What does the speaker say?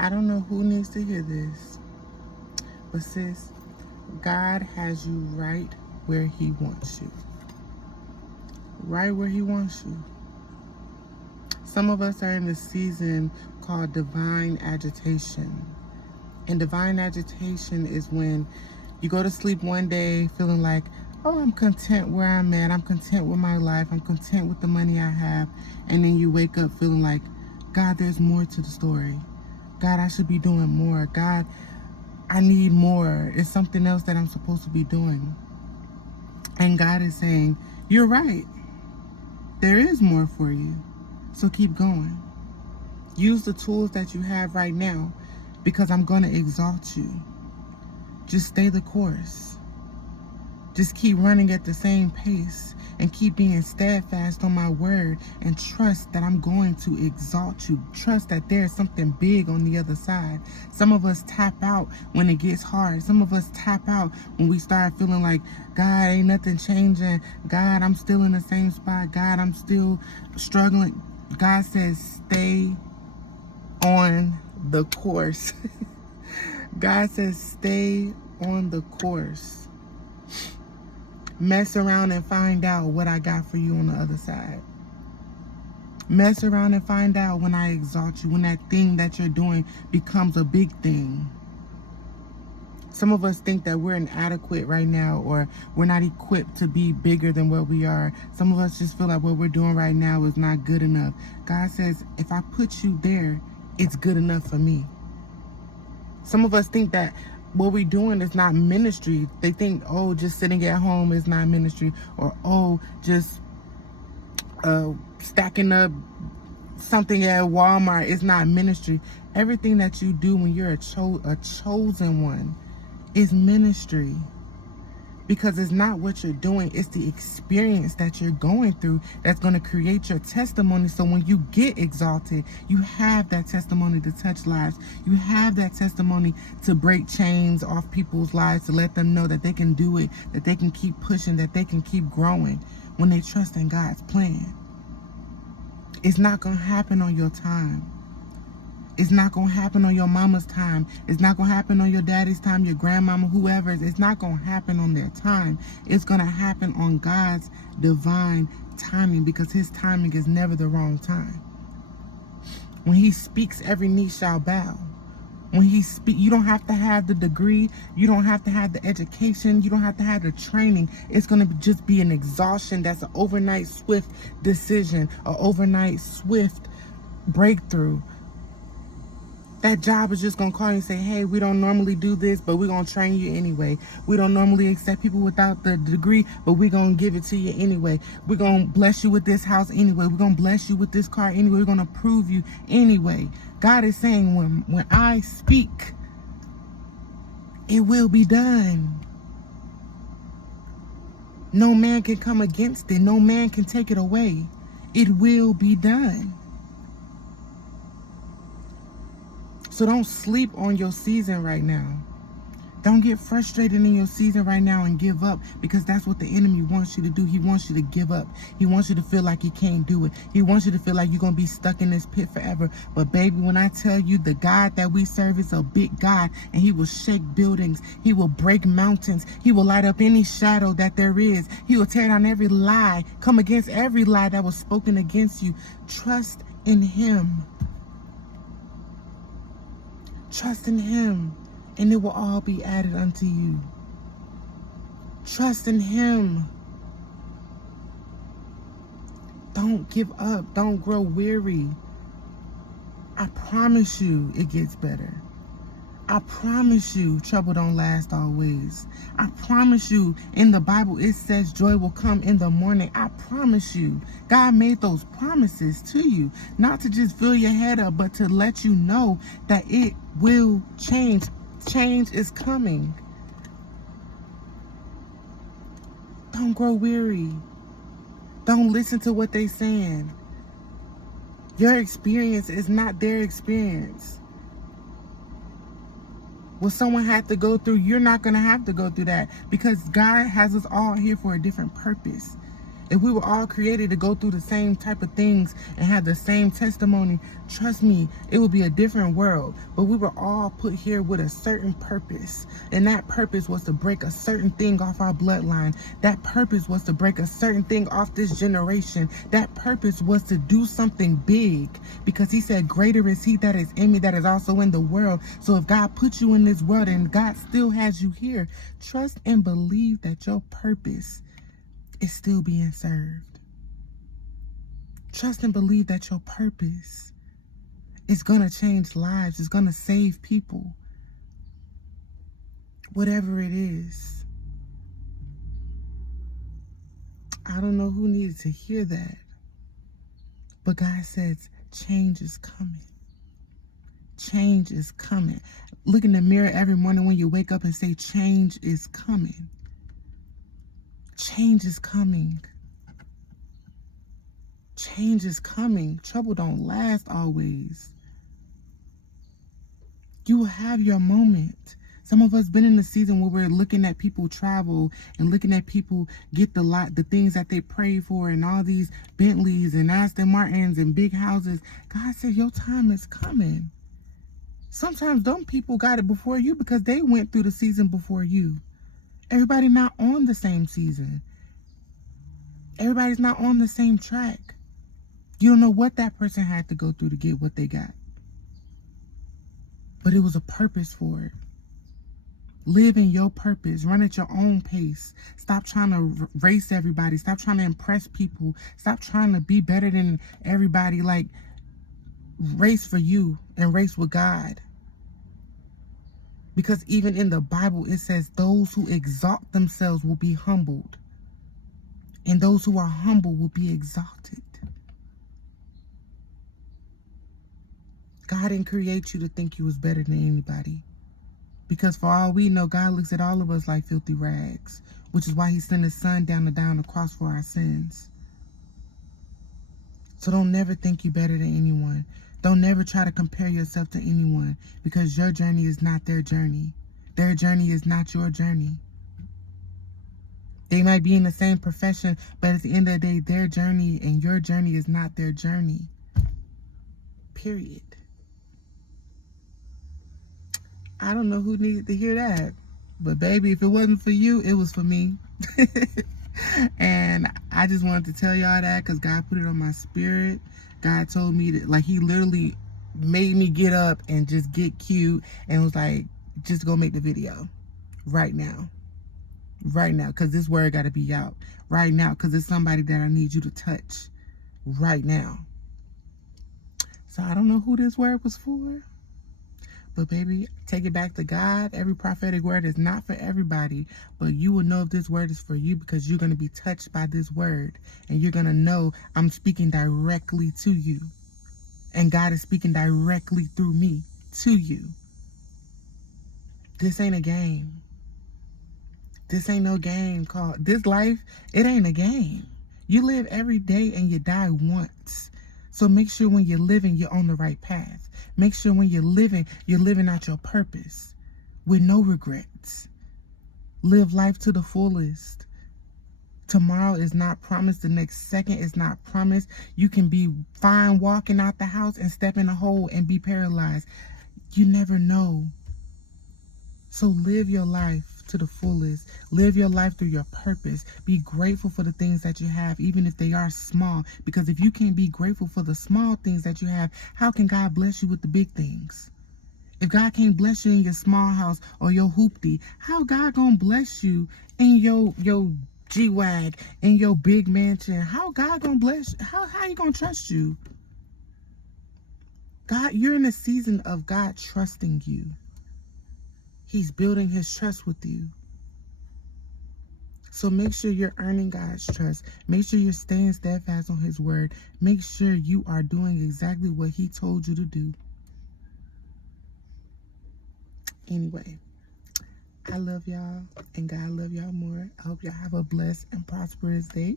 I don't know who needs to hear this, but sis, God has you right where he wants you. Right where he wants you. Some of us are in a season called divine agitation. And divine agitation is when you go to sleep one day feeling like, oh, I'm content where I'm at. I'm content with my life. I'm content with the money I have. And then you wake up feeling like, God, there's more to the story. God, I should be doing more. God, I need more. It's something else that I'm supposed to be doing. And God is saying, you're right. There is more for you. So keep going. Use the tools that you have right now because I'm going to exalt you. Just stay the course. Just keep running at the same pace and keep being steadfast on my word and trust that I'm going to exalt you. Trust that there's something big on the other side. Some of us tap out when it gets hard. Some of us tap out when we start feeling like, God, ain't nothing changing. God, I'm still in the same spot. God, I'm still struggling. God says, stay on the course. God says, stay on the course. Mess around and find out what I got for you on the other side. Mess around and find out when I exalt you, when that thing that you're doing becomes a big thing. Some of us think that we're inadequate right now, or we're not equipped to be bigger than what we are. Some of us just feel like what we're doing right now is not good enough. God says, if I put you there, it's good enough for me. Some of us think that what we're doing is not ministry. They think, oh, just sitting at home is not ministry, or oh, just stacking up something at Walmart is not ministry. Everything that you do when you're a chosen one is ministry, because it's not what you're doing, it's the experience that you're going through that's going to create your testimony. So when you get exalted, you have that testimony to touch lives. You have that testimony to break chains off people's lives, to let them know that they can do it, that they can keep pushing, that they can keep growing when they trust in God's plan. It's not going to happen on your time. It's not going to happen on your mama's time. It's not going to happen on your daddy's time, your grandmama, whoever's. It's not going to happen on their time. It's going to happen on God's divine timing, because his timing is never the wrong time. When he speaks, every knee shall bow. When he speaks, you don't have to have the degree. You don't have to have the education. You don't have to have the training. It's going to just be an exhaustion that's an overnight swift decision, an overnight swift breakthrough. That job is just going to call you and say, hey, we don't normally do this, but we're going to train you anyway. We don't normally accept people without the degree, but we're going to give it to you anyway. We're going to bless you with this house anyway. We're going to bless you with this car anyway. We're going to approve you anyway. God is saying, when I speak, it will be done. No man can come against it. No man can take it away. It will be done. So don't sleep on your season right now. Don't get frustrated in your season right now and give up, because that's what the enemy wants you to do. He wants you to give up. He wants you to feel like you can't do it. He wants you to feel like you're going to be stuck in this pit forever. But baby, when I tell you the God that we serve is a big God, and he will shake buildings. He will break mountains. He will light up any shadow that there is. He will tear down every lie, come against every lie that was spoken against you. Trust in him. Trust in him, and it will all be added unto you. Trust in him. Don't give up. Don't grow weary. I promise you it gets better. I promise you trouble don't last always. I promise you in the Bible it says joy will come in the morning. I promise you. God made those promises to you, not to just fill your head up, but to let you know that it will change. Change is coming. Don't grow weary. Don't listen to what they're saying. Your experience is not their experience. What someone had to go through, you're not going to have to go through that, because God has us all here for a different purpose. If we were all created to go through the same type of things and have the same testimony, trust me, it would be a different world. But we were all put here with a certain purpose. And that purpose was to break a certain thing off our bloodline. That purpose was to break a certain thing off this generation. That purpose was to do something big. Because he said, greater is he that is in me that is also in the world. So if God put you in this world and God still has you here, trust and believe that your purpose is still being served. Trust and believe that your purpose is going to change lives. It's going to save people. Whatever it is. I don't know who needed to hear that. But God says change is coming. Change is coming. Look in the mirror every morning when you wake up and say change is coming. Change is coming. Change is coming. Trouble don't last always. You will have your moment. Some of us been in the season where we're looking at people travel and looking at people get the things that they pray for and all these Bentleys and Aston Martins and big houses. God said your time is coming. Sometimes them people got it before you because they went through the season before you. Everybody not on the same season. Everybody's not on the same track. You don't know what that person had to go through to get what they got. But it was a purpose for it. Live in your purpose. Run at your own pace. Stop trying to race everybody. Stop trying to impress people. Stop trying to be better than everybody. Like, race for you and race with God. Because even in the Bible, it says those who exalt themselves will be humbled. And those who are humble will be exalted. God didn't create you to think you was better than anybody. Because for all we know, God looks at all of us like filthy rags. Which is why he sent his son down to die on the cross for our sins. So don't never think you better than anyone. Don't never try to compare yourself to anyone. Because your journey is not their journey. Their journey is not your journey. They might be in the same profession, but at the end of the day, their journey and your journey is not their journey. Period. I don't know who needed to hear that. But baby, if it wasn't for you, it was for me. And I just wanted to tell y'all that because God put it on my spirit. God told me that, like, he literally made me get up and just get cute and was like, just go make the video right now. Right now, because this word got to be out right now, because it's somebody that I need you to touch right now. So I don't know who this word was for, but baby, take it back to God. Every prophetic word is not for everybody, but you will know if this word is for you because you're going to be touched by this word, and you're going to know I'm speaking directly to you, and God is speaking directly through me to you. This ain't a game. This ain't no game called this life. It ain't a game. You live every day and you die once. So make sure when you're living, you're on the right path. Make sure when you're living out your purpose with no regrets. Live life to the fullest. Tomorrow is not promised. The next second is not promised. You can be fine walking out the house and step in a hole and be paralyzed. You never know. So live your life to the fullest. Live your life through your purpose. Be grateful for the things that you have, even if they are small. Because if you can't be grateful for the small things that you have, how can God bless you with the big things? If God can't bless you in your small house or your hoopty, how God gonna bless you in your G-Wag, in your big mansion? How God gonna bless you? How he gonna trust you? God, you're in a season of God trusting you. He's building his trust with you. So make sure you're earning God's trust. Make sure you're staying steadfast on his word. Make sure you are doing exactly what he told you to do. Anyway, I love y'all and God love y'all more. I hope y'all have a blessed and prosperous day.